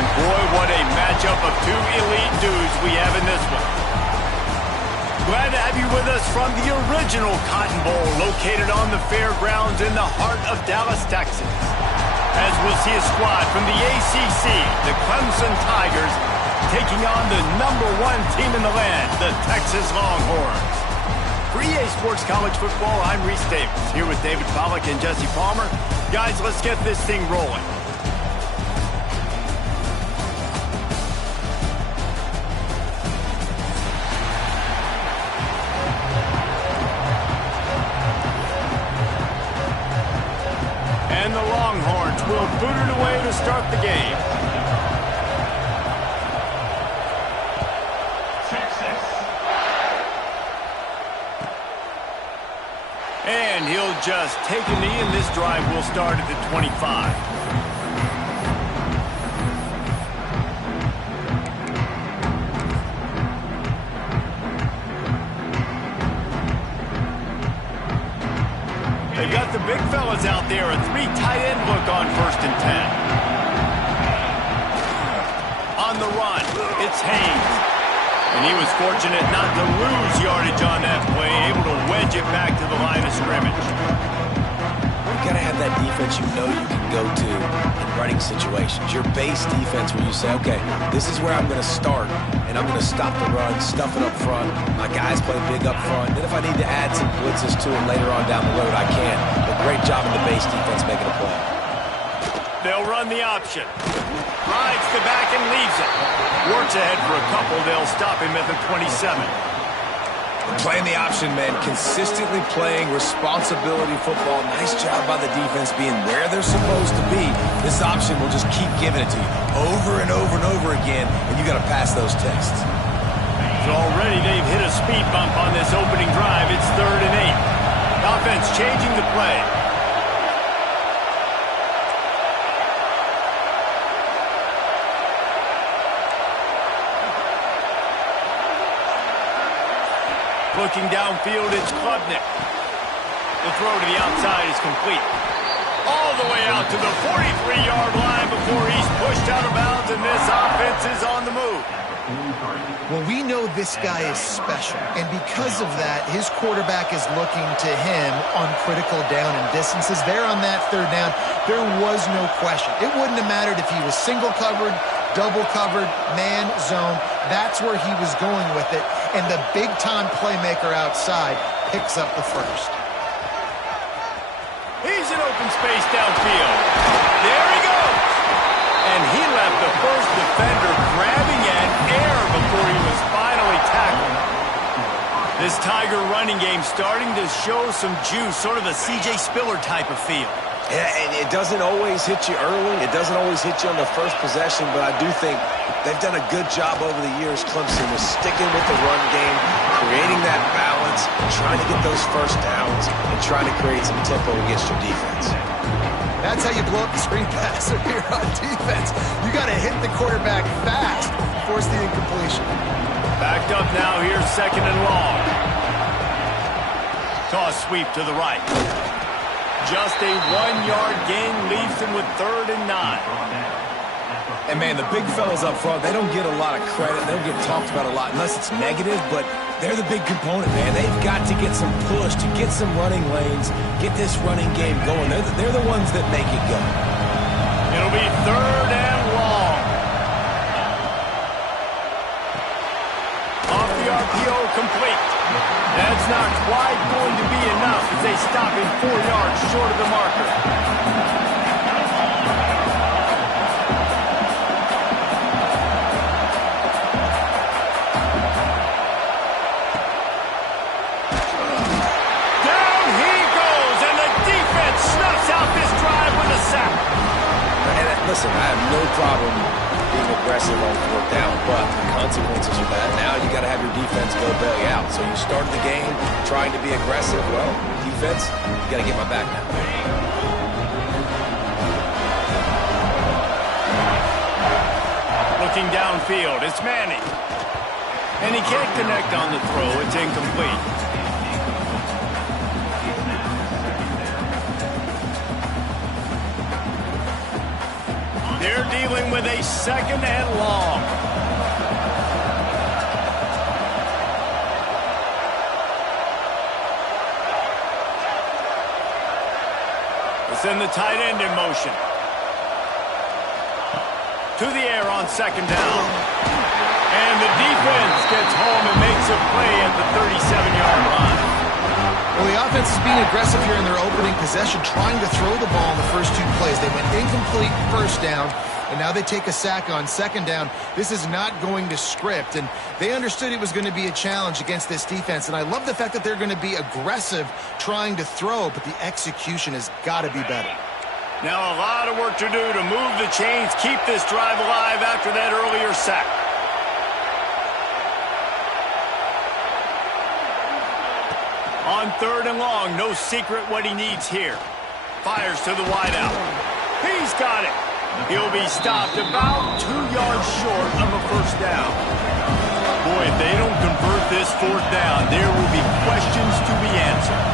And boy, what a matchup of two elite dudes we have in this one. Glad to have you with us from the original Cotton Bowl located on the fairgrounds in the heart of Dallas, Texas. As we'll see a squad from the ACC, the Clemson Tigers, taking on the #1 team in the land, the Texas Longhorns. For EA Sports College Football, I'm Reese Davis, here with David Pollack and Jesse Palmer. Guys, let's get this thing rolling. And the Longhorns will boot it away to start the game. And he'll just take a knee, and this drive will start at the 25. They've got the big fellas out there, a 3 tight end look on 1st and 10. On the run, it's Haynes. And he was fortunate not to lose yardage on that play, able to wedge it back to the line of scrimmage. You've got to have that defense you know you can go to in running situations. Your base defense where you say, okay, this is where I'm going to start, and I'm going to stop the run, stuff it up front. My guys play big up front. Then if I need to add some blitzes to it later on down the road, I can. But great job in the base defense making a play. They'll run the option. Rides the back and leaves it. Works ahead for a couple. They'll stop him at the 27. Playing the option, man. Consistently playing responsibility football. Nice job by the defense being where they're supposed to be. This option will just keep giving it to you over and over and over again, and you got to pass those tests. So already they've hit a speed bump on this opening drive. It's 3rd and 8. Offense changing the play. Looking downfield, it's Klubnik. The throw to the outside is complete. All the way out to the 43-yard line before he's pushed out of bounds, and this offense is on the move. Well, we know this guy is special, and because of that, his quarterback is looking to him on critical down and distances. There on that 3rd down, there was no question. It wouldn't have mattered if he was single covered, double covered, man, zone. That's where he was going with it. And the big-time playmaker outside picks up the 1st. He's in open space downfield. There he goes. And he left the first defender grabbing at air before he was finally tackled. This Tiger running game starting to show some juice, sort of a C.J. Spiller type of feel. Yeah, and it doesn't always hit you early. It doesn't always hit you on the first possession, but I do think they've done a good job over the years, Clemson, with sticking with the run game, creating that balance, trying to get those first downs, and trying to create some tempo against your defense. That's how you blow up the screen pass if you're on defense. You got to hit the quarterback fast, force the incompletion. Backed up now, here's 2nd and long. Toss sweep to the right. Just a 1-yard gain leaves him with 3rd and 9. And, man, the big fellas up front, they don't get a lot of credit. They don't get talked about a lot unless it's negative, but they're the big component, man. They've got to get some push, to get some running lanes, get this running game going. They're the ones that make it go. It'll be 3rd and long. Off the RPO, complete. That's not quite going to be enough as they stop him 4 yards short of the marker. Down he goes, and the defense snuffs out this drive with a sack. And listen, I have no problem being aggressive on 4th down, but the consequences of that, now you got to have your defense go bail you out. So you started the game trying to be aggressive. Well, defense, you got to get my back now. Looking downfield, it's Manning. And he can't connect on the throw. It's incomplete. They're dealing with a 2nd and long. Send the tight end in motion. To the air on 2nd down. And the defense gets home and makes a play at the 37-yard line. Well, the offense is being aggressive here in their opening possession, trying to throw the ball in the first 2 plays. They went incomplete first down, and now they take a sack on 2nd down. This is not going to script, and they understood it was going to be a challenge against this defense, and I love the fact that they're going to be aggressive trying to throw, but the execution has got to be better. Now a lot of work to do to move the chains, keep this drive alive after that earlier sack. On 3rd and long, no secret what he needs here. Fires to the wideout. He's got it. He'll be stopped about 2 yards short of a first down. Boy, if they don't convert this 4th down, there will be questions to be answered.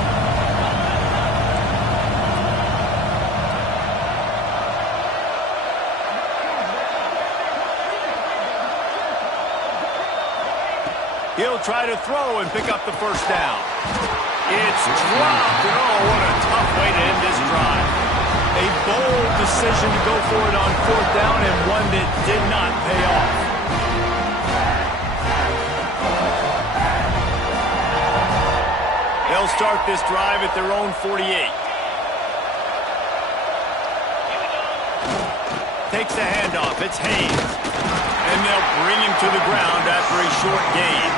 He'll try to throw and pick up the first down. It's dropped, and oh, what a tough way to end this drive. A bold decision to go for it on 4th down, and one that did not pay off. They'll start this drive at their own 48. Takes the handoff. It's Hayes. And they'll bring him to the ground after a short gain.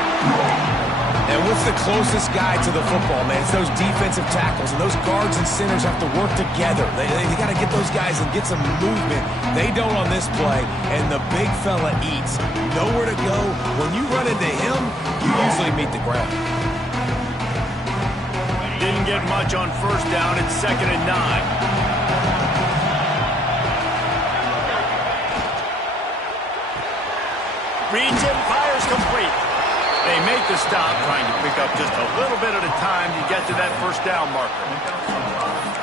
And what's the closest guy to the football, man? It's those defensive tackles, and those guards and centers have to work together. They got to get those guys and get some movement. They don't on this play, and the big fella eats. Nowhere to go. When you run into him, you usually meet the ground. Didn't get much on first down. It's 2nd and 9. Reads it, fires complete. They make the stop, trying to pick up just a little bit at a time to get to that first down marker.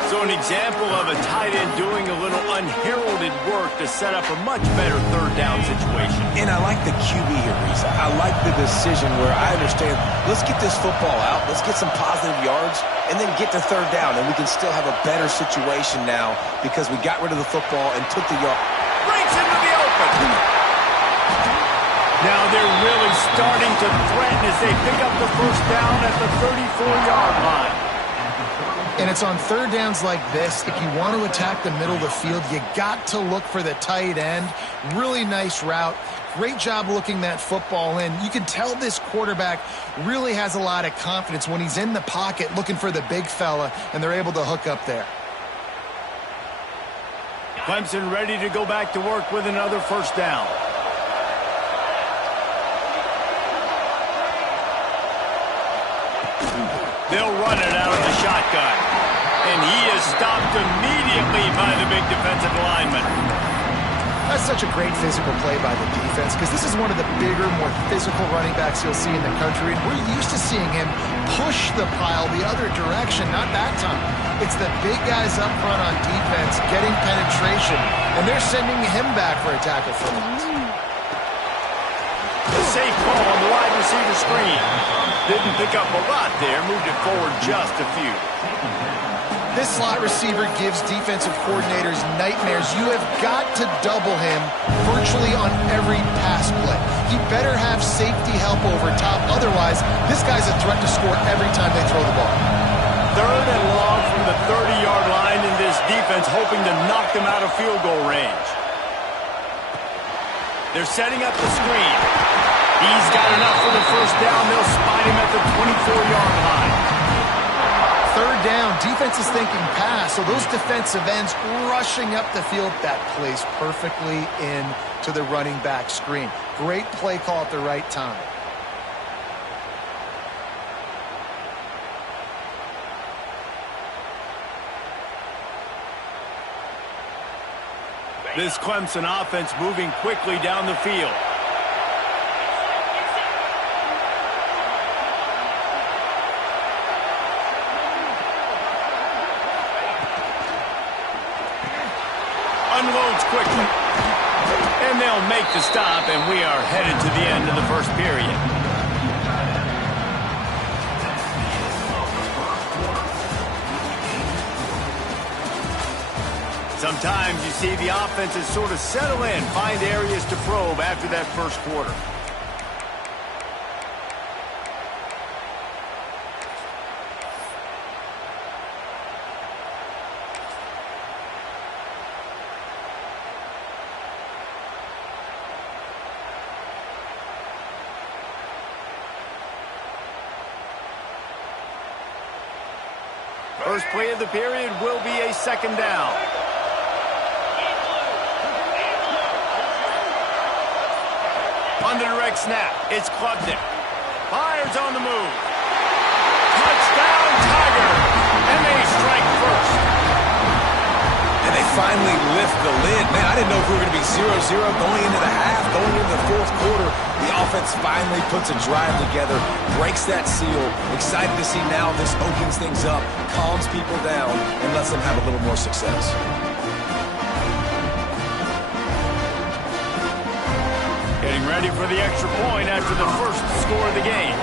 So an example of a tight end doing a little unheralded work to set up a much better 3rd down situation. And I like the QB here, Reese. I like the decision where I understand, let's get this football out, let's get some positive yards, and then get to 3rd down, and we can still have a better situation now because we got rid of the football and took the yard. Breaks into the open. Now they're really starting to threaten as they pick up the first down at the 34-yard line. And it's on 3rd downs like this, if you want to attack the middle of the field, you got to look for the tight end. Really nice route. Great job looking that football in. You can tell this quarterback really has a lot of confidence when he's in the pocket looking for the big fella, and they're able to hook up there. Clemson ready to go back to work with another first down. They'll run it out of the shotgun. And he is stopped immediately by the big defensive lineman. That's such a great physical play by the defense because this is one of the bigger, more physical running backs you'll see in the country. And we're used to seeing him push the pile the other direction, not that time. It's the big guys up front on defense getting penetration, and they're sending him back for a tackle for loss. A safe ball on the wide receiver screen. Didn't pick up a lot there, moved it forward just a few. This slot receiver gives defensive coordinators nightmares. You have got to double him virtually on every pass play. He better have safety help over top. Otherwise, this guy's a threat to score every time they throw the ball. 3rd and long from the 30-yard line, in this defense hoping to knock them out of field goal range. They're setting up the screen. He's got enough for the first down. They'll spot him at the 24-yard line. 3rd down, defense is thinking pass, so those defensive ends rushing up the field, that plays perfectly into the running back screen. Great play call at the right time. This Clemson offense moving quickly down the field. Unloads quickly. make the stop, and we are headed to the end of the first period. Sometimes you see the offenses sort of settle in, find areas to probe after that first quarter. First play of the period will be a second down. On the direct snap, it's Clemson. Fires on the move. Touchdown, Tiger! And they strike first. And they finally lift the lid. Man, I didn't know if we were going to be 0-0 going into the half, going into the fourth quarter. The offense finally puts a drive together, breaks that seal. Excited to see now this opens things up, calms people down, and lets them have a little more success. Getting ready for the extra point after the first score of the game.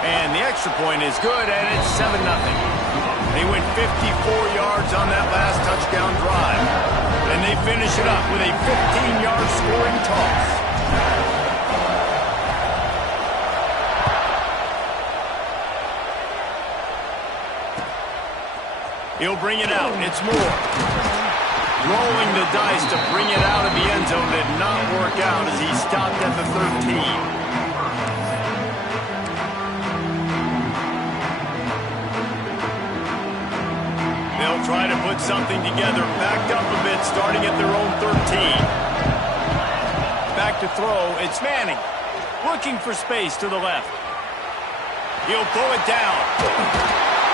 And the extra point is good, and it's 7-0. They went 54 yards on that last touchdown drive. And they finish it up with a 15-yard scoring toss. He'll bring it out. It's Moore. Rolling the dice to bring it out of the end zone did not work out as he stopped at the 13. They'll try to put something together, backed up a bit, starting at their own 13. Back to throw, it's Manning. Looking for space to the left. He'll pull it down.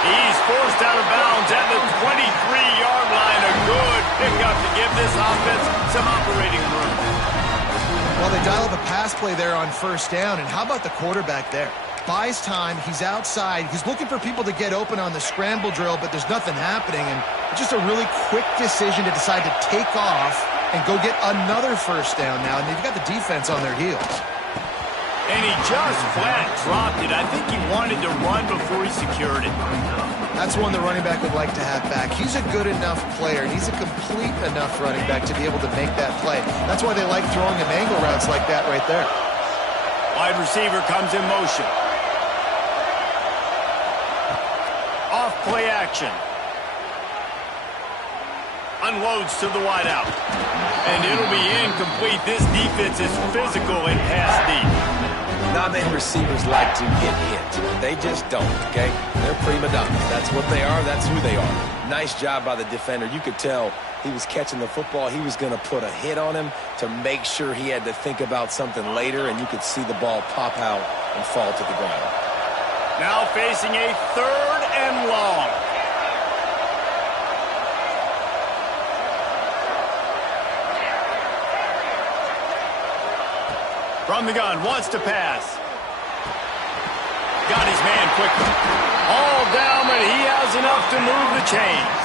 He's forced out of bounds at the 23-yard line. A good pickup to give this offense some operating room. Well, they dial up a pass play there on first down, and how about the quarterback there? Buys time, he's outside, he's looking for people to get open on the scramble drill, but there's nothing happening, and just a really quick decision to decide to take off and go get another first down now, and they've got the defense on their heels. And he just flat dropped it. I think he wanted to run before he secured it. That's one the running back would like to have back. He's a good enough player, and he's a complete enough running back to be able to make that play. That's why they like throwing him angle routes like that right there. Wide receiver comes in motion. Off play action. Unloads to the wideout. And it'll be incomplete. This defense is physical and pass deep. Not many receivers like to get hit. They just don't, okay? They're prima donnas. That's what they are. That's who they are. Nice job by the defender. You could tell he was catching the football. He was going to put a hit on him to make sure he had to think about something later, and you could see the ball pop out and fall to the ground. Now facing a 3rd and long. From the gun, wants to pass. Got his man quickly. All down, but he has enough to move the chains.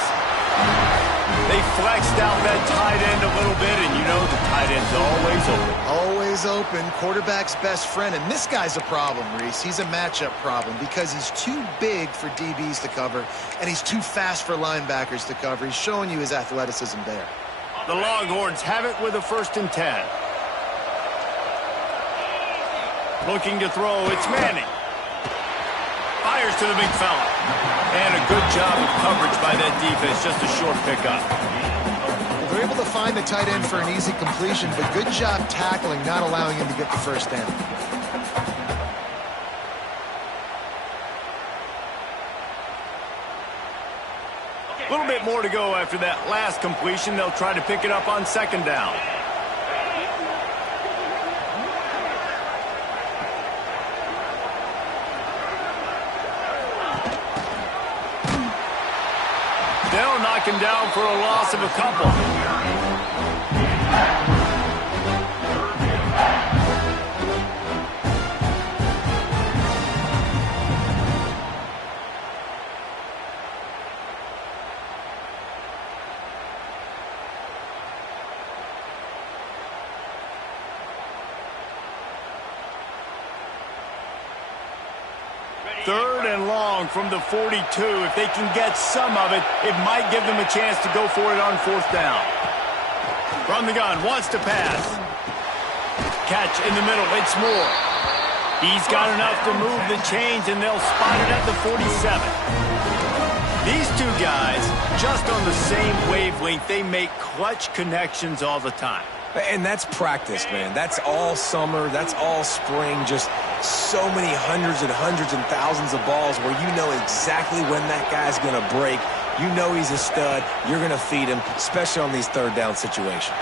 They flexed out that tight end a little bit, and you know the tight end's always open. Always open, quarterback's best friend, and this guy's a problem, Reese. He's a matchup problem because he's too big for DBs to cover, and he's too fast for linebackers to cover. He's showing you his athleticism there. The Longhorns have it with a 1st and 10. Looking to throw, it's Manning. Fires to the big fella. And a good job of coverage by that defense, just a short pickup. Well, they're able to find the tight end for an easy completion, but good job tackling, not allowing him to get the first down. A little bit more to go after that last completion. They'll try to pick it up on 2nd down. They'll knock him down for a loss of a couple. 3rd and long from the 42. If they can get some of it, it might give them a chance to go for it on 4th down. From the gun, wants to pass. Catch in the middle, it's Moore. He's got enough to move the chains, and they'll spot it at the 47. These two guys, just on the same wavelength, they make clutch connections all the time. And that's practice, man. That's all summer. That's all spring. Just so many hundreds and thousands of balls where you know exactly when that guy's going to break. You know he's a stud. You're going to feed him, especially on these 3rd down situations.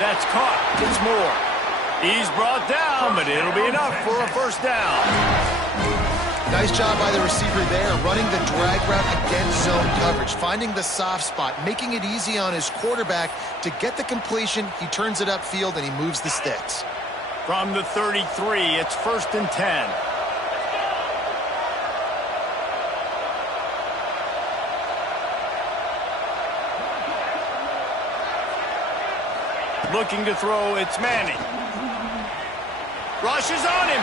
That's caught. It's Moore. He's brought down, but it'll be enough for a 1st down. Nice job by the receiver there, running the drag route against zone coverage, finding the soft spot, making it easy on his quarterback to get the completion. He turns it upfield, and he moves the sticks. From the 33, it's 1st and 10. Looking to throw, it's Manning. Rushes on him.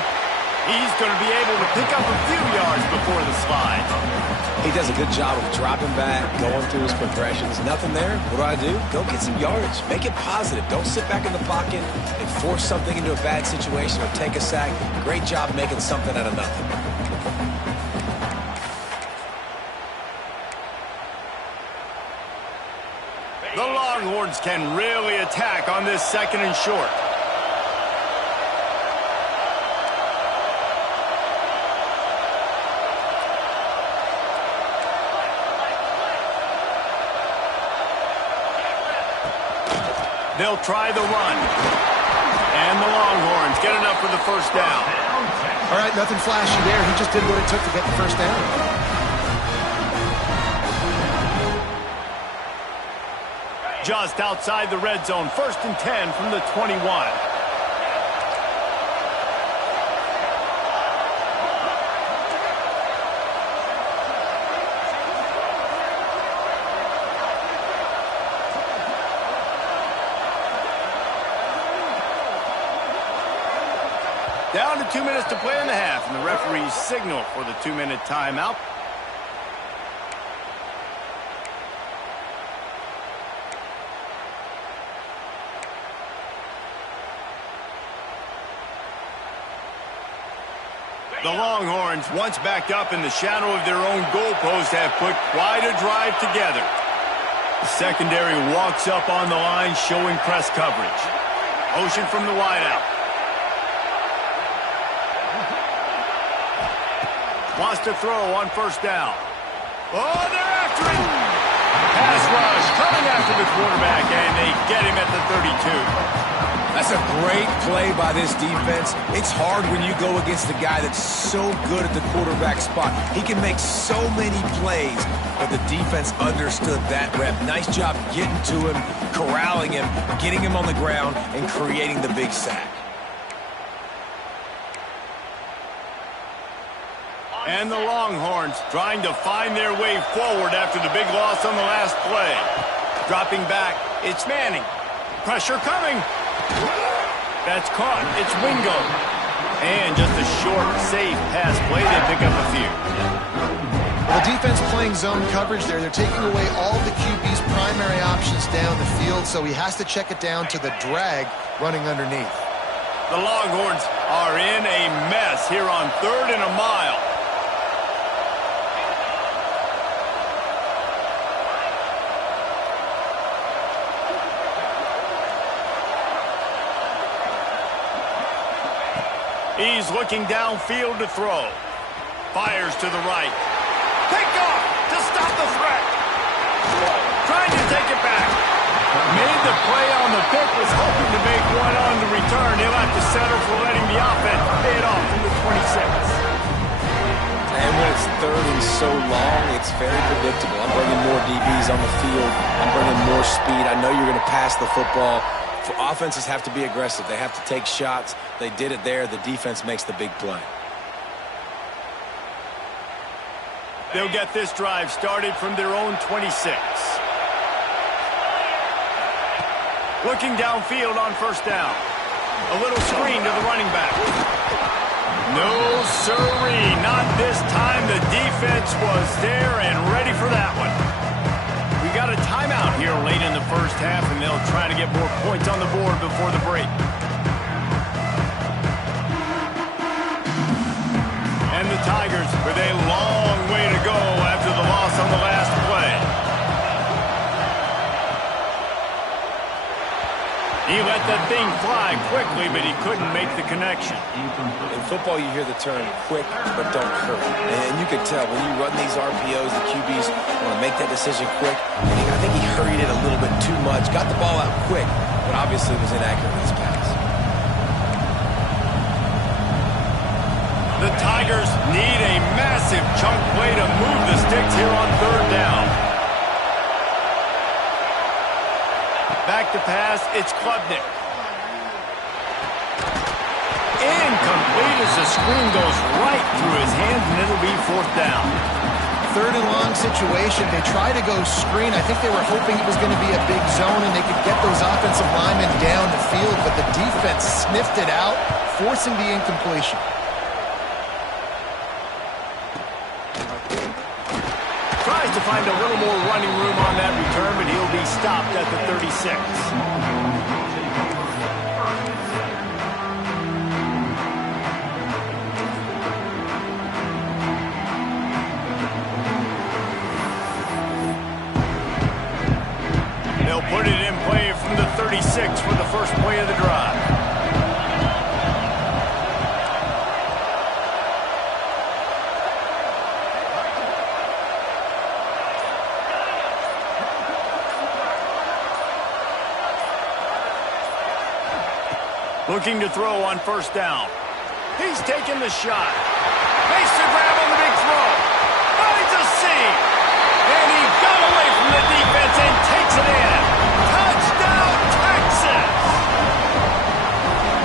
He's going to be able to pick up a few yards before the slide. He does a good job of dropping back, going through his progressions. Nothing there. What do? Go get some yardage. Make it positive. Don't sit back in the pocket and force something into a bad situation or take a sack. Great job making something out of nothing. The Longhorns can really attack on this 2nd and short. They'll try the run. And the Longhorns get enough for the 1st down. All right, nothing flashy there. He just did what it took to get the 1st down. Just outside the red zone, 1st and 10 from the 21. Down to 2 minutes to play in the half, and the referees signal for the 2-minute timeout. The Longhorns, once back up in the shadow of their own goalpost, have put quite a drive together. The secondary walks up on the line, showing press coverage. Motion from the wideout. Wants to throw on 1st down. Oh, they're after him. Pass rush coming after the quarterback, and they get him at the 32. That's a great play by this defense. It's hard when you go against a guy that's so good at the quarterback spot. He can make so many plays, but the defense understood that rep. Nice job getting to him, corralling him, getting him on the ground, and creating the big sack. And the Longhorns trying to find their way forward after the big loss on the last play. Dropping back, it's Manning. Pressure coming. That's caught. It's Wingo. And just a short, safe pass play. They pick up a few. The defense playing zone coverage there. They're taking away all the QB's primary options down the field, so he has to check it down to the drag running underneath. The Longhorns are in a mess here on 3rd and a mile. He's looking downfield to throw. Fires to the right. Picked off to stop the threat. Trying to take it back. Made the play on the pick, was hoping to make one on the return. He'll have to settle for letting the offense pay it off from the 26. And when it's 3rd and so long, it's very predictable. I'm bringing more DBs on the field. I'm bringing more speed. I know you're going to pass the football. Offenses have to be aggressive. They have to take shots. They did it there. The defense makes the big play. They'll get this drive started from their own 26. Looking downfield on 1st down. A little screen to the running back. No, sirree, not this time. The defense was there and ready for that one. We got a timeout here late in the first half, and they'll try to get more points on the board before the break. And the Tigers with a long way to go after the loss on the last play. He let that thing fly quickly, but he couldn't make the connection. In football, you hear the term quick, but don't hurry. And you can tell when you run these RPOs, the QBs want to make that decision quick. And I think he hurried it a little bit too much, got the ball out quick, but obviously was inaccurate with his pass. The Tigers need a massive chunk play to move the sticks here on third down. Back to pass, it's Klubnik. Incomplete as the screen goes right through his hands, and it'll be fourth down. Third and long situation. They try to go screen. I think they were hoping it was going to be a big zone and they could get those offensive linemen down the field, but the defense sniffed it out, forcing the incompletion. Tries to find a little more running room on that return, but he'll be stopped at the 36. They'll put it in play from the 36 for the first play of the drive. Looking to throw on first down. He's taking the shot. Makes the grab on the big throw. Finds a seam. And he got away from the defense and takes it in. Touchdown, Texas!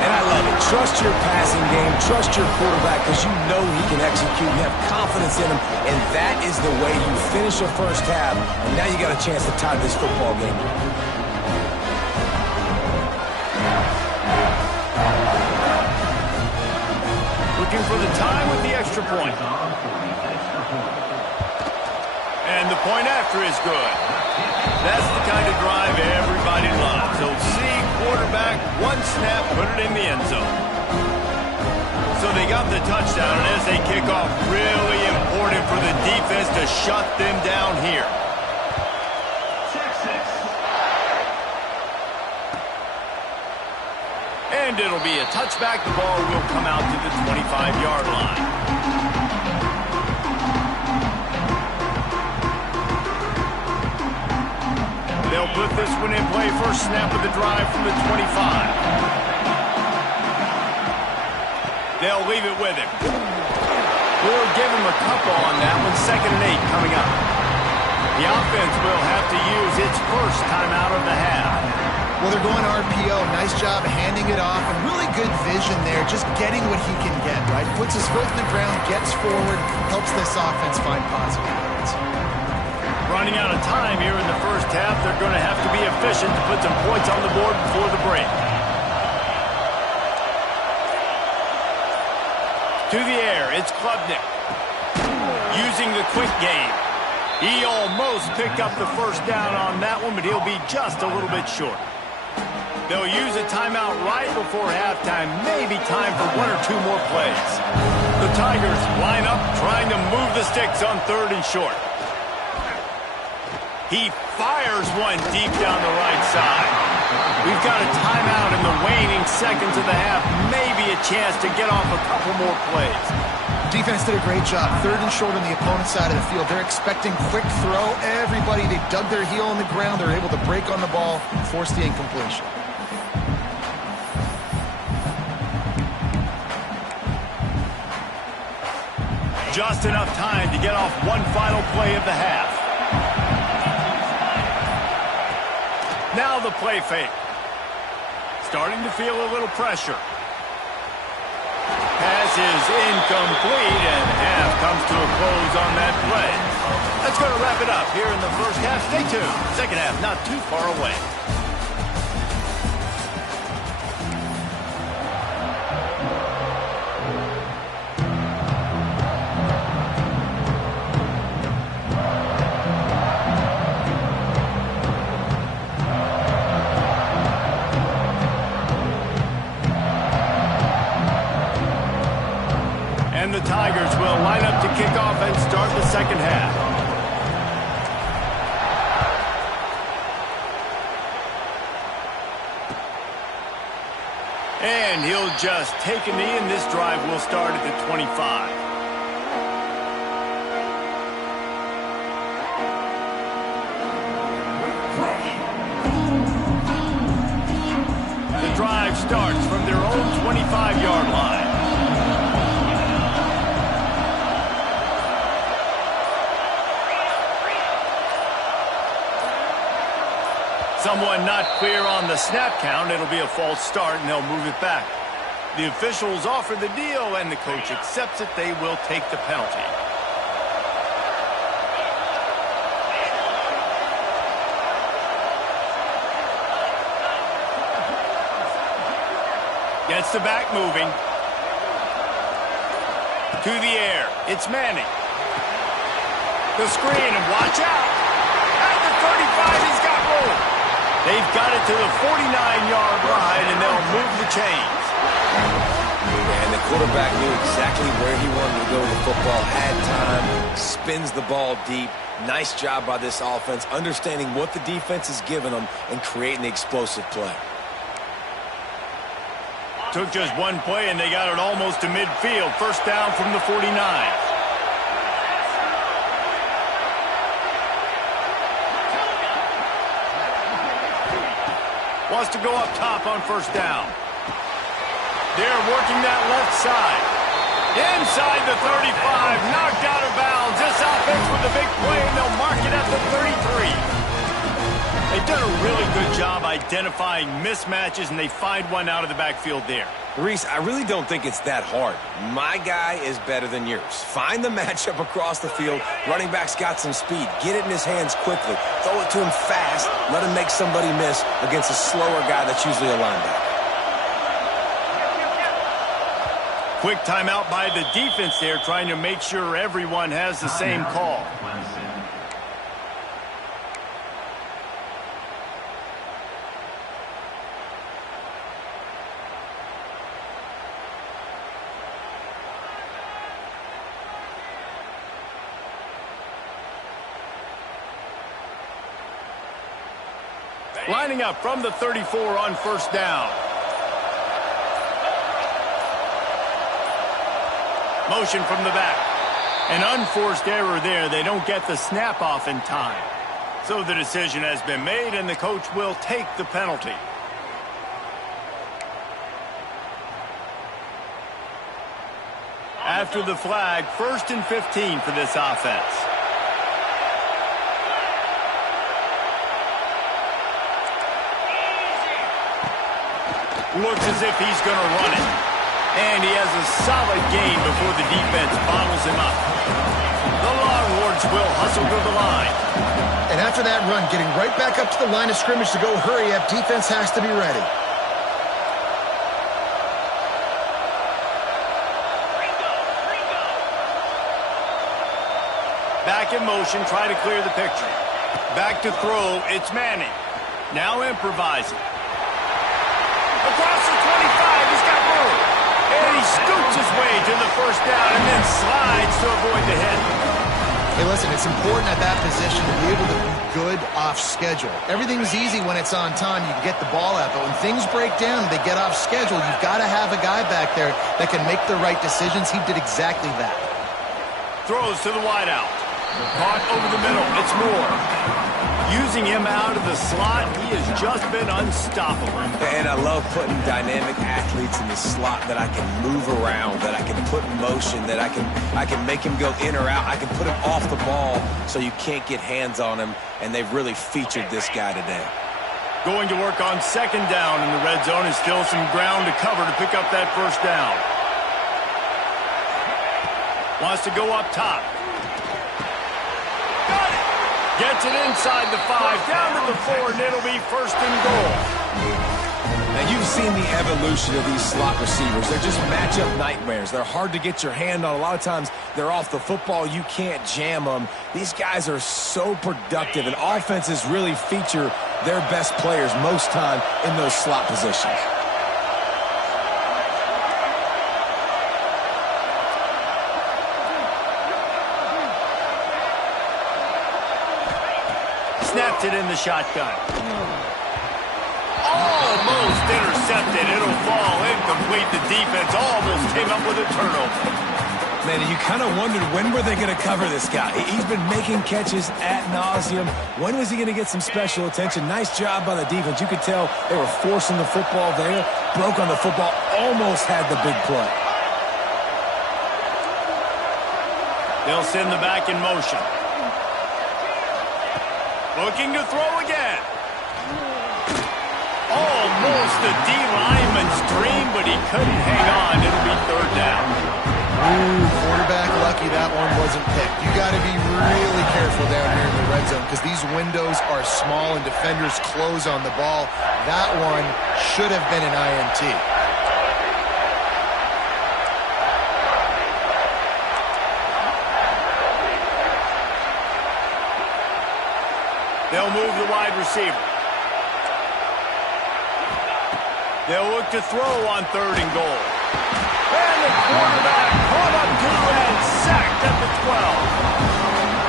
And I love it. Trust your passing game. Trust your quarterback because you know he can execute. You have confidence in him. And that is the way you finish a first half. And now you got a chance to tie this football game. Looking for the time with the extra point. And the point after is good. That's the kind of drive everybody loves. So see quarterback, one snap, put it in the end zone. So they got the touchdown, and as they kick off, really important for the defense to shut them down here. And it'll be a touchback. The ball will come out to the 25-yard line. They'll put this one in play. First snap of the drive from the 25. They'll leave it with him. We'll give him a couple on that one. 2nd and 8 coming up. The offense will have to use its first timeout of the half. Well, they're going RPO. Nice job handing it off, and really good vision there, just getting what he can get, right? Puts his foot in the ground, gets forward, helps this offense find positive points. Running out of time here in the first half. They're going to have to be efficient to put some points on the board before the break. To the air, it's Klubnik. Using the quick game. He almost picked up the first down on that one, but he'll be just a little bit short. They'll use a timeout right before halftime. Maybe time for one or two more plays. The Tigers line up, trying to move the sticks on 3rd and short. He fires one deep down the right side. We've got a timeout in the waning seconds of the half. Maybe a chance to get off a couple more plays. Defense did a great job. 3rd and short on the opponent's side of the field. They're expecting quick throw. Everybody, they dug their heel on the ground. They're able to break on the ball and force the incompletion. Just enough time to get off one final play of the half. Now the play fake. Starting to feel a little pressure. Pass is incomplete, and half comes to a close on that play. That's going to wrap it up here in the first half. Stay tuned. Second half not too far away. Tigers will line up to kick off and start the second half. And he'll just take a knee, and this drive will start at the 25. The drive starts from their own 25-yard line. Someone not clear on the snap count. It'll be a false start, and they'll move it back. The officials offer the deal, and the coach accepts it. They will take the penalty. Gets the back moving. To the air. It's Manning. The screen, and watch out. At the 35, he's got room. They've got it to the 49-yard line, and they'll move the chains. And the quarterback knew exactly where he wanted to go with the football, had time, spins the ball deep. Nice job by this offense, understanding what the defense is giving them and creating the explosive play. Took just one play, and they got it almost to midfield. First down from the 49. Wants to go up top on first down. They're working that left side. Inside the 35, knocked out of bounds. This offense with a big play, and they'll mark it at the 33. They've done a really good job identifying mismatches, and they find one out of the backfield there. Reese, I really don't think it's that hard. My guy is better than yours. Find the matchup across the field. Running back's got some speed. Get it in his hands quickly. Throw it to him fast. Let him make somebody miss against a slower guy that's usually a linebacker. Quick timeout by the defense there, trying to make sure everyone has the same call. Lining up from the 34 on first down. Motion from the back. An unforced error there. They don't get the snap off in time. So the decision has been made, and the coach will take the penalty. After the flag, 1st and 15 for this offense. Looks as if he's going to run it. And he has a solid gain before the defense bottles him up. The Longhorns will hustle to the line. And after that run, getting right back up to the line of scrimmage to go hurry up, defense has to be ready. Back in motion, try to clear the picture. Back to throw, it's Manning. Now improvising. Across the 25, he's got room. And he scoots his way to the first down and then slides to avoid the hit. Hey, listen, it's important at that position to be able to be good off schedule. Everything's easy when it's on time. You can get the ball out. But when things break down and they get off schedule, you've got to have a guy back there that can make the right decisions. He did exactly that. Throws to the wideout. Caught over the middle. It's Moore. Using him out of the slot, he has just been unstoppable. And I love putting dynamic athletes in the slot that I can move around, that I can put in motion, that I can make him go in or out. I can put him off the ball so you can't get hands on him, and they've really featured this guy today. Going to work on second down in the red zone, is still some ground to cover to pick up that first down. Wants to go up top. Gets it inside the 5, down to the 4, and it'll be first and goal. Now, you've seen the evolution of these slot receivers. They're just matchup nightmares. They're hard to get your hand on. A lot of times, they're off the football. You can't jam them. These guys are so productive, and offenses really feature their best players most time in those slot positions. gets it in the shotgun. Almost intercepted. It'll fall incomplete. The defense almost came up with a turnover. Man, you kind of wondered when were they going to cover this guy. He's been making catches ad nauseum. When was he going to get some special attention? Nice job by the defense. You could tell they were forcing the football there. Broke on the football. Almost had the big play. They'll send the back in motion. Looking to throw again. Almost a D lineman's dream, but he couldn't hang on. It'll be third down. Ooh, quarterback lucky that one wasn't picked. You got to be really careful down here in the red zone because these windows are small and defenders close on the ball. That one should have been an INT. They'll move the wide receiver. They'll look to throw on 3rd and goal. And the quarterback caught up to and sacked at the 12.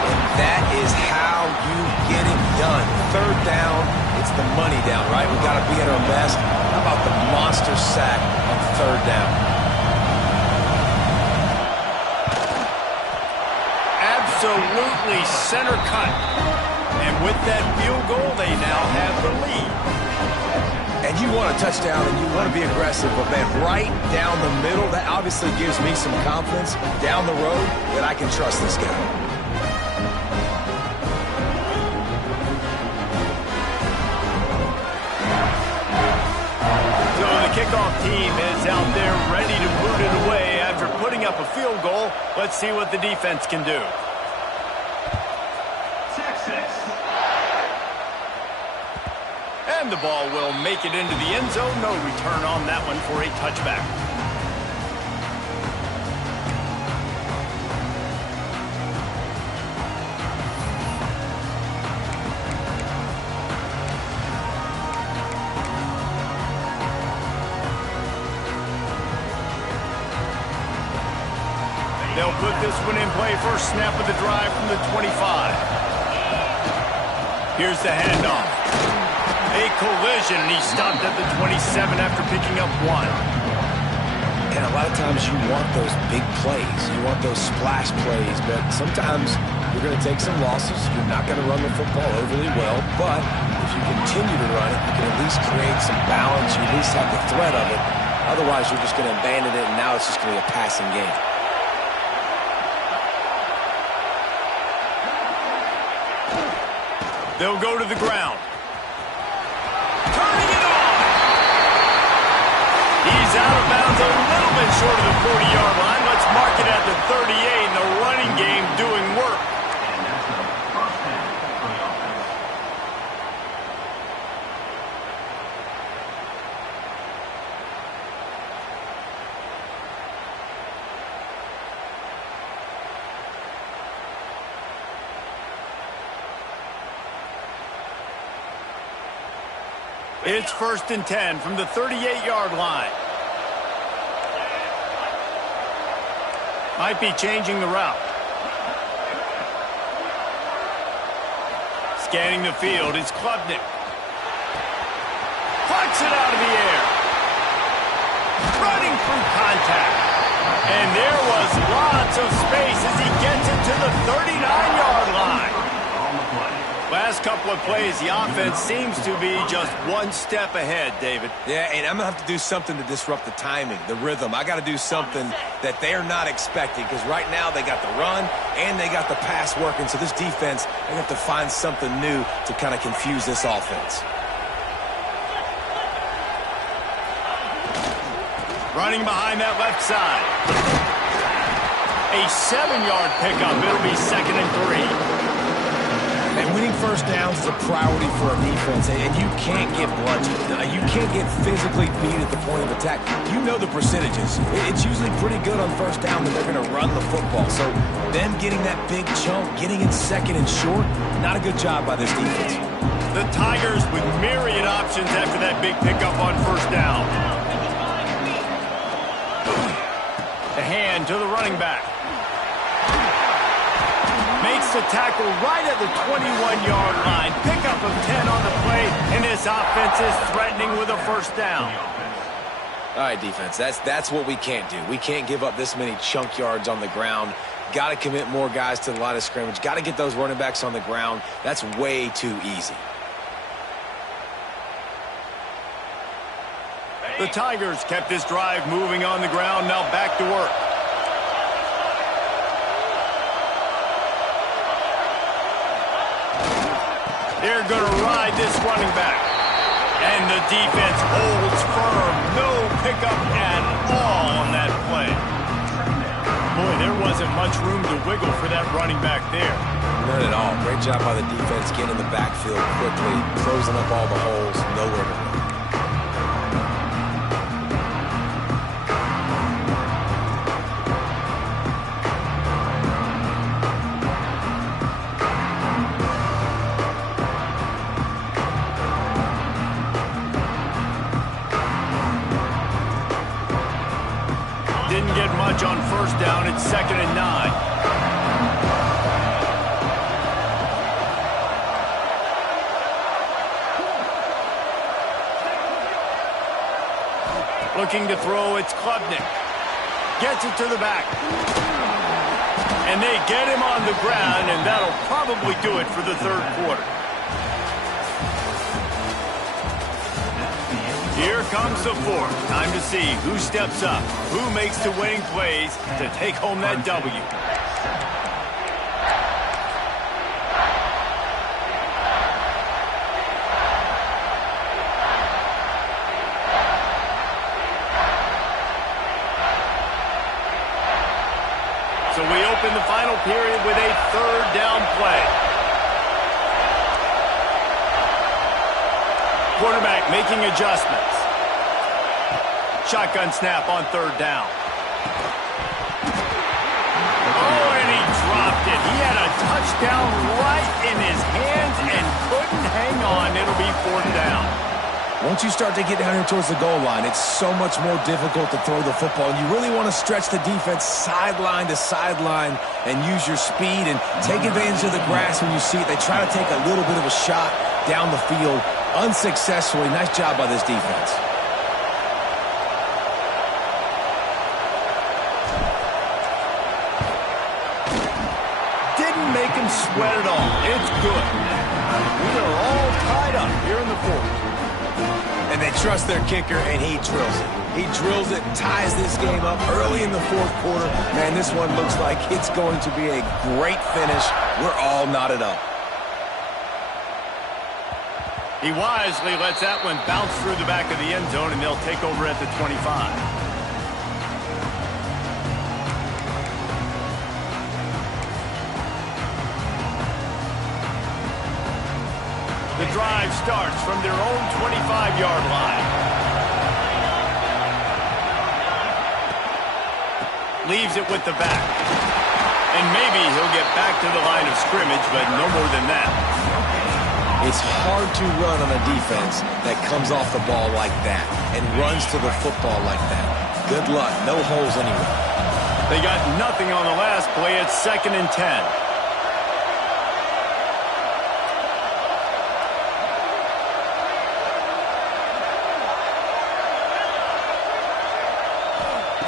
And that is how you get it done. 3rd down, it's the money down, right? We got to be at our best. How about the monster sack on 3rd down? Absolutely center cut. And with that field goal, they now have the lead. And you want a touchdown and you want to be aggressive, but man, right down the middle, that obviously gives me some confidence down the road that I can trust this guy. So the kickoff team is out there ready to boot it away after putting up a field goal. Let's see what the defense can do. And the ball will make it into the end zone. No return on that one for a touchback. They'll put this one in play. First snap of the drive from the 25. Here's the handoff. A collision, and he stopped at the 27 after picking up 1. And a lot of times you want those big plays. You want those splash plays, but sometimes you're going to take some losses. You're not going to run the football overly well, but if you continue to run it, you can at least create some balance. You at least have the threat of it. Otherwise, you're just going to abandon it, and now it's just going to be a passing game. They'll go to the ground. Turning it on. He's out of bounds a little bit short of the 40-yard line. Let's mark it at the 38, and the running game doing work. It's 1st and 10 from the 38-yard line. Might be changing the route. Scanning the field, it's Klubnik. Plucks it out of the air. Running through contact. And there was lots of space as he gets it to the 39-yard line. Last couple of plays, the offense seems to be just one step ahead, David. Yeah, and I'm going to have to do something to disrupt the timing, the rhythm. I got to do something that they're not expecting because right now they got the run and they got the pass working. So this defense, they have to find something new to kind of confuse this offense. Running behind that left side. A 7-yard pickup. It'll be 2nd and 3. And winning first downs is a priority for a defense, and you can't get bludgeoned. You can't get physically beat at the point of attack. You know the percentages. It's usually pretty good on first down that they're going to run the football. So them getting that big chunk, getting in 2nd and short, not a good job by this defense. The Tigers with myriad options after that big pickup on first down. The hand to the running back. Makes the tackle right at the 21-yard line. Pickup of 10 on the play, and this offense is threatening with a first down. All right, defense, that's what we can't do. We can't give up this many chunk yards on the ground. Got to commit more guys to the line of scrimmage. Got to get those running backs on the ground. That's way too easy. The Tigers kept this drive moving on the ground. Now back to work. They're going to ride this running back. And the defense holds firm. No pickup at all on that play. Boy, there wasn't much room to wiggle for that running back there. None at all. Great job by the defense getting in the backfield quickly, closing up all the holes, nowhere to run. Didn't get much on first down. It's 2nd and 9. Looking to throw, it's Klubnik. Gets it to the back. And they get him on the ground, and that'll probably do it for the third quarter. Here comes the fourth. Time to see who steps up, who makes the winning plays to take home that W. So we open the final period with a third down play. Quarterback making adjustments. Shotgun snap on third down. Oh, and he dropped it. He had a touchdown right in his hands and couldn't hang on. It'll be fourth down. Once you start to get down here towards the goal line, it's so much more difficult to throw the football. And you really want to stretch the defense sideline to sideline and use your speed and take advantage of the grass when you see it. They try to take a little bit of a shot down the field unsuccessfully. Nice job by this defense. Didn't make him sweat at all. It's good. We are all tied up here in the fourth. And they trust their kicker, and he drills it. He drills it, ties this game up early in the fourth quarter. Man, this one looks like it's going to be a great finish. We're all knotted up. He wisely lets that one bounce through the back of the end zone, and they'll take over at the 25. The drive starts from their own 25-yard line. Leaves it with the back. And maybe he'll get back to the line of scrimmage, but no more than that. It's hard to run on a defense that comes off the ball like that and runs to the football like that. Good luck. No holes anywhere. They got nothing on the last play. It's 2nd and 10.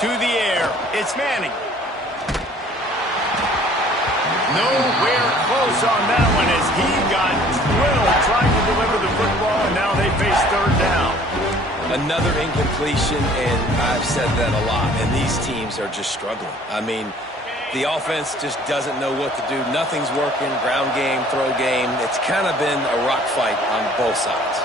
To the air, it's Manning. Nowhere close on that one as he got drilled trying to deliver the football, and now they face third down. Another incompletion, and I've said that a lot, and these teams are just struggling. I mean, the offense just doesn't know what to do. Nothing's working, ground game, throw game. It's kind of been a rock fight on both sides.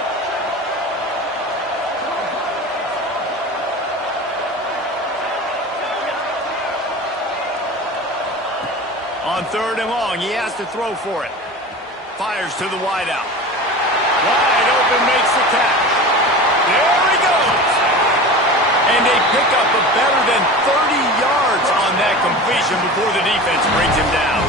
On third and long, he has to throw for it. Fires to the wideout. Wide open, makes the catch. There he goes. And they pick up a better than 30 yards on that completion before the defense brings him down.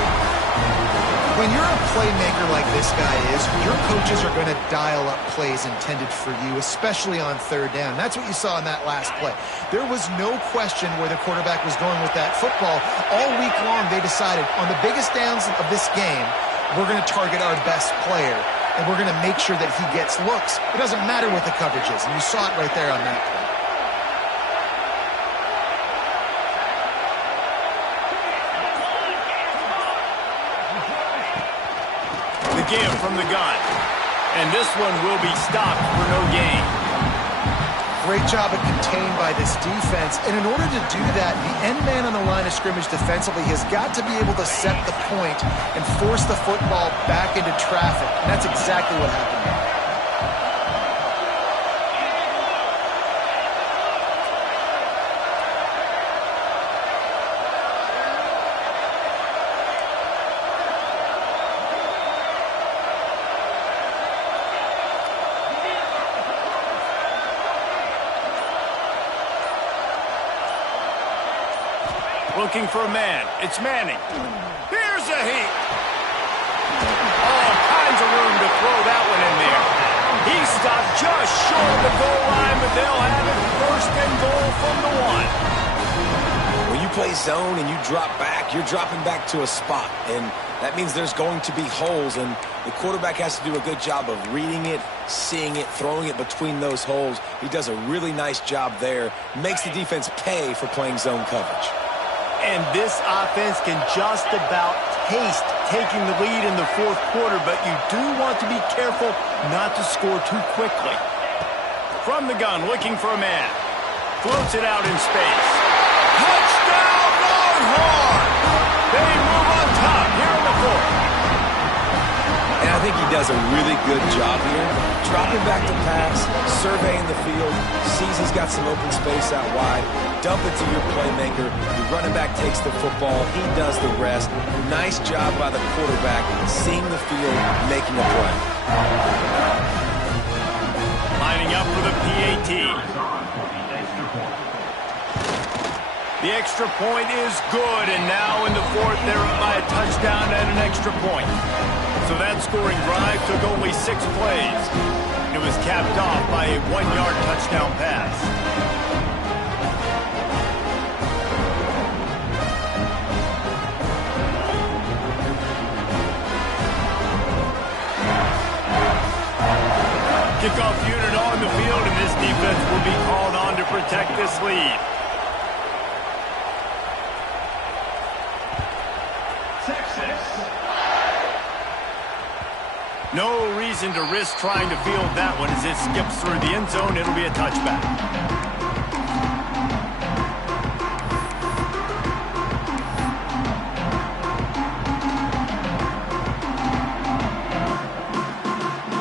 When you're a playmaker like this guy is, your coaches are going to dial up plays intended for you, especially on third down. That's what you saw in that last play. There was no question where the quarterback was going with that football. All week long, they decided on the biggest downs of this game, we're going to target our best player, and we're going to make sure that he gets looks. It doesn't matter what the coverage is, and you saw it right there on that play. Give from the gun, and this one will be stopped for no gain. Great job of contained by this defense, and in order to do that, the end man on the line of scrimmage defensively has got to be able to set the point and force the football back into traffic, and that's exactly what happened there. Looking for a man. It's Manning. Here's a heat. All kinds of room to throw that one in there. He stopped just short of the goal line, but they'll have it first and goal from the one. When you play zone and you drop back, you're dropping back to a spot, and that means there's going to be holes, and the quarterback has to do a good job of reading it, seeing it, throwing it between those holes. He does a really nice job there. Makes the defense pay for playing zone coverage. And this offense can just about taste taking the lead in the fourth quarter, but you do want to be careful not to score too quickly. From the gun, looking for a man. Floats it out in space. Touchdown, Longhorn! They move on top here in the fourth. And I think he does a really good job here. Dropping back to pass, surveying the field, sees he's got some open space out wide, dump it to your playmaker. Your running back takes the football. He does the rest. Nice job by the quarterback, seeing the field, making a play. Lining up for the PAT. The extra point is good, and now in the fourth, they're up by a touchdown and an extra point. So that scoring drive took only 6 plays. It was capped off by a 1-yard touchdown pass. Kickoff unit on the field, and this defense will be called on to protect this lead. No reason to risk trying to field that one. As it skips through the end zone, it'll be a touchback.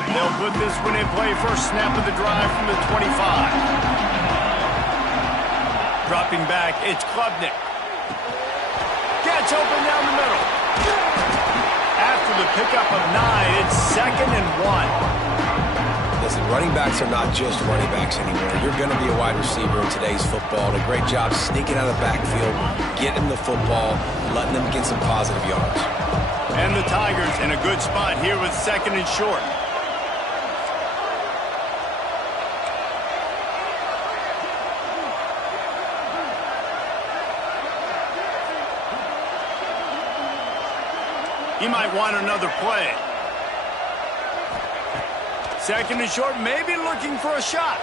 They'll put this one in play. First snap of the drive from the 25. Dropping back, it's Klubnik. Gets open down the middle. After the pickup of 9, it's 2nd and 1. Listen, running backs are not just running backs anymore. You're going to be a wide receiver in today's football. And a great job sneaking out of the backfield, getting the football, letting them get some positive yards. And the Tigers in a good spot here with 2nd and short. He might want another play. 2nd and short, maybe looking for a shot.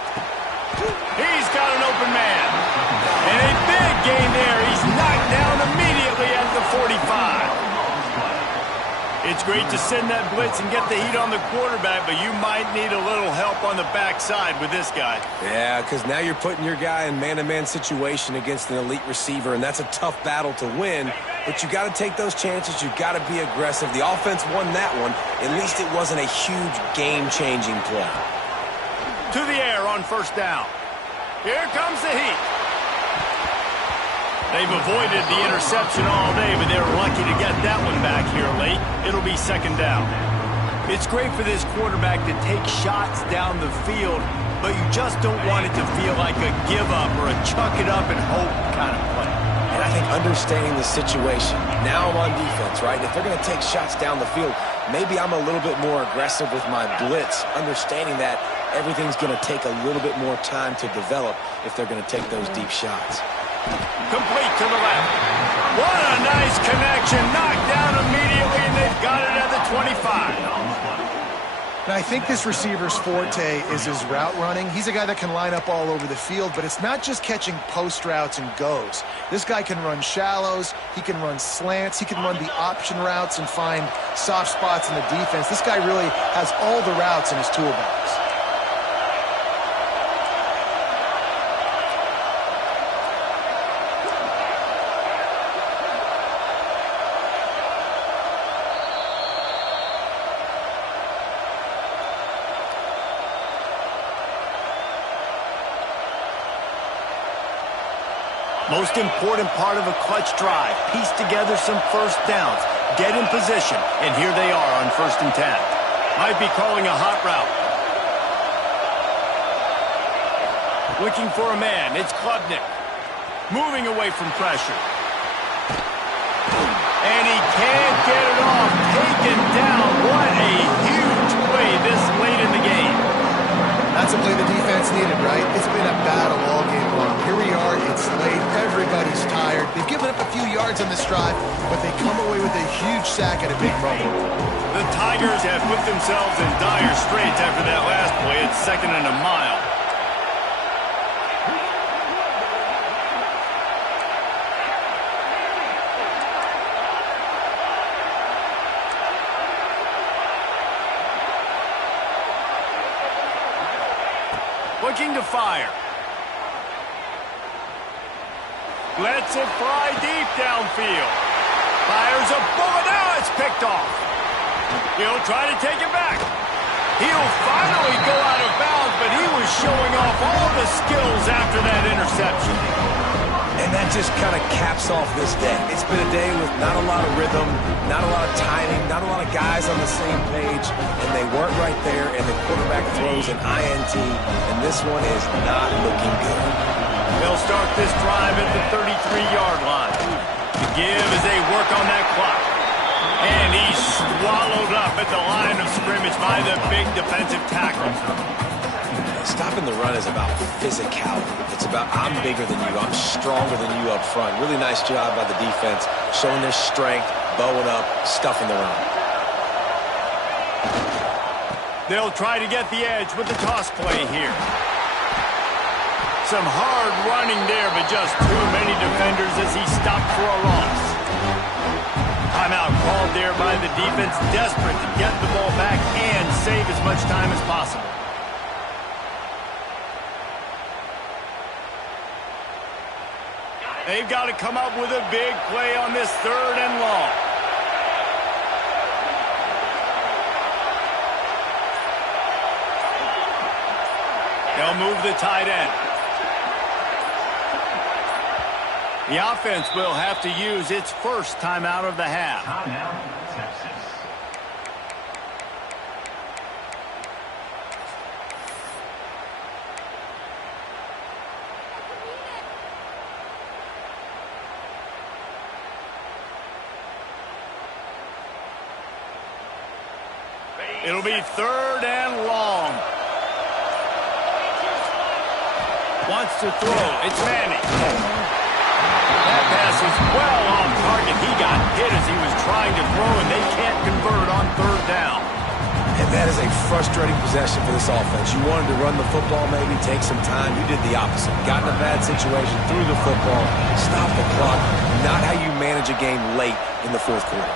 He's got an open man. And a big gain there. He's knocked down immediately at the 45. It's great to send that blitz and get the heat on the quarterback, but you might need a little help on the backside with this guy. Yeah, because now you're putting your guy in man-to-man situation against an elite receiver, and that's a tough battle to win. But you got to take those chances. You got to be aggressive. The offense won that one. At least it wasn't a huge game-changing play. To the air on first down. Here comes the heat. They've avoided the interception all day, but they were lucky to get that one back here late. It'll be 2nd down. It's great for this quarterback to take shots down the field, but you just don't want it to feel like a give-up or a chuck-it-up-and-hope kind of play. And I think understanding the situation. Now I'm on defense, right? If they're going to take shots down the field, maybe I'm a little bit more aggressive with my blitz, understanding that everything's going to take a little bit more time to develop if they're going to take those deep shots. Complete to the left. What a nice connection. Knocked down immediately, and they've got it at the 25. And I think this receiver's forte is his route running. He's a guy that can line up all over the field, but it's not just catching post routes and goes. This guy can run shallows, he can run slants, he can run the option routes and find soft spots in the defense. This guy really has all the routes in his toolbox. Most important part of a clutch drive. Piece together some first downs. Get in position. And here they are on 1st and 10. Might be calling a hot route. Looking for a man. It's Klubnik. Moving away from pressure. And he can't get it off. Taken down. What a huge play this late in the game. That's a play the defense needed, right? It's been a battle all game long. Here we are, it's late, everybody's tired. They've given up a few yards on this drive, but they come away with a huge sack at a big moment. The Tigers have put themselves in dire straits after that last play. It's 2nd and a mile. Looking to fire. Lets it fly deep downfield. Fires a bullet. Now it's picked off. He'll try to take it back. He'll finally go out of bounds, but he was showing off all the skills after that interception. And that just kind of caps off this day. It's been a day with not a lot of rhythm, not a lot of timing, not a lot of guys on the same page, and they weren't right there, and the quarterback throws an INT, and this one is not looking good. They'll start this drive at the 33-yard line. The give as they work on that clock. And he's swallowed up at the line of scrimmage by the big defensive tackle. Stopping the run is about physicality. It's about I'm bigger than you, I'm stronger than you up front. Really nice job by the defense, showing their strength, bowing up, stuffing the run. They'll try to get the edge with the toss play here. Some hard running there, but just too many defenders as he stopped for a loss. Timeout called there by the defense, desperate to get the ball back and save as much time as possible. They've got to come up with a big play on this 3rd and long. They'll move the tight end. The offense will have to use its first timeout of the half. Timeout, Texas. It'll be 3rd and long. Wants to throw. It's Manning. That pass is well off target. He got hit as he was trying to throw, and they can't convert on 3rd down. And that is a frustrating possession for this offense. You wanted to run the football, maybe take some time. You did the opposite. Got in a bad situation, threw the football, stopped the clock. Not how you manage a game late in the 4th quarter.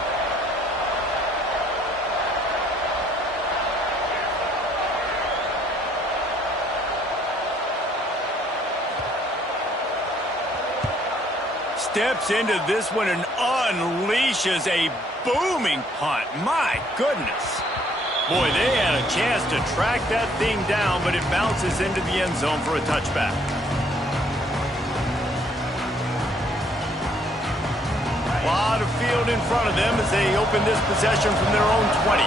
Steps into this one and unleashes a booming punt. My goodness. Boy, they had a chance to track that thing down, but it bounces into the end zone for a touchback. A lot of field in front of them as they open this possession from their own 20.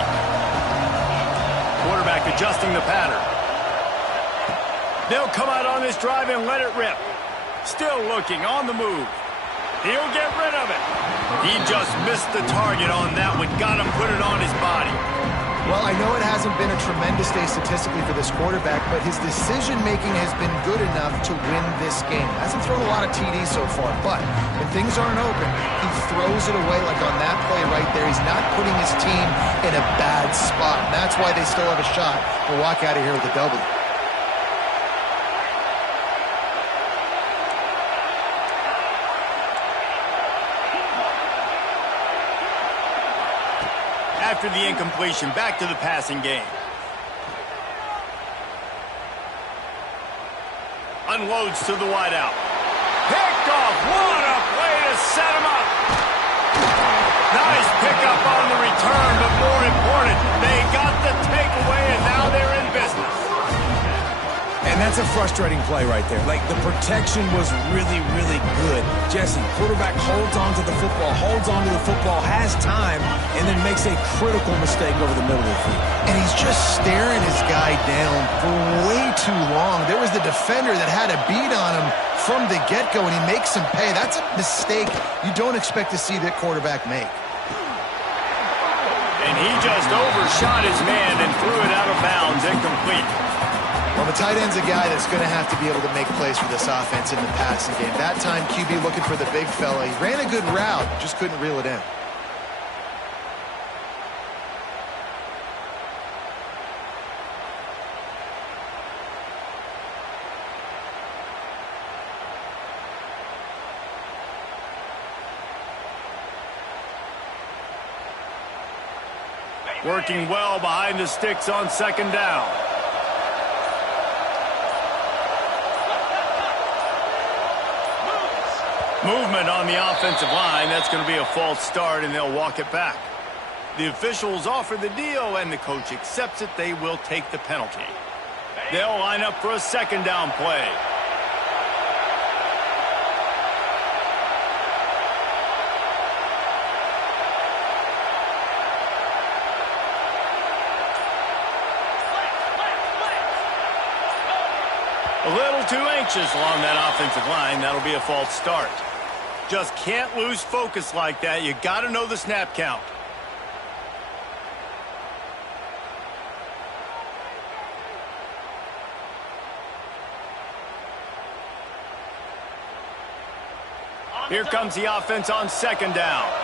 Quarterback adjusting the pattern. They'll come out on this drive and let it rip. Still looking on the move. He'll get rid of it. He just missed the target on that one. Got him, put it on his body. Well, I know it hasn't been a tremendous day statistically for this quarterback, but his decision-making has been good enough to win this game. Hasn't thrown a lot of TDs so far, but when things aren't open, he throws it away like on that play right there. He's not putting his team in a bad spot. That's why they still have a shot to walk out of here with a W. After the incompletion, back to the passing game. Unloads to the wideout. Picked off. What a play to set him up. Nice pickup on the return, but more important, they got the takeaway, and now they're in business. And that's a frustrating play right there. Like, the protection was really, really good. Jesse, quarterback holds on to the football, has time, and then makes a critical mistake over the middle of the field. And he's just staring his guy down for way too long. There was the defender that had a beat on him from the get-go, and he makes him pay. That's a mistake you don't expect to see that quarterback make. And he just overshot his man and threw it out of bounds, incomplete. Well, the tight end's a guy that's going to have to be able to make plays for this offense in the passing game. That time, QB looking for the big fella. He ran a good route, just couldn't reel it in. Working well behind the sticks on second down. Movement on the offensive line. That's going to be a false start, and they'll walk it back. The officials offer the deal, and the coach accepts it. They will take the penalty. They'll line up for a second down play. A little too anxious along that offensive line. That'll be a false start. Just can't lose focus like that. You got to know the snap count. Here comes the offense on second down.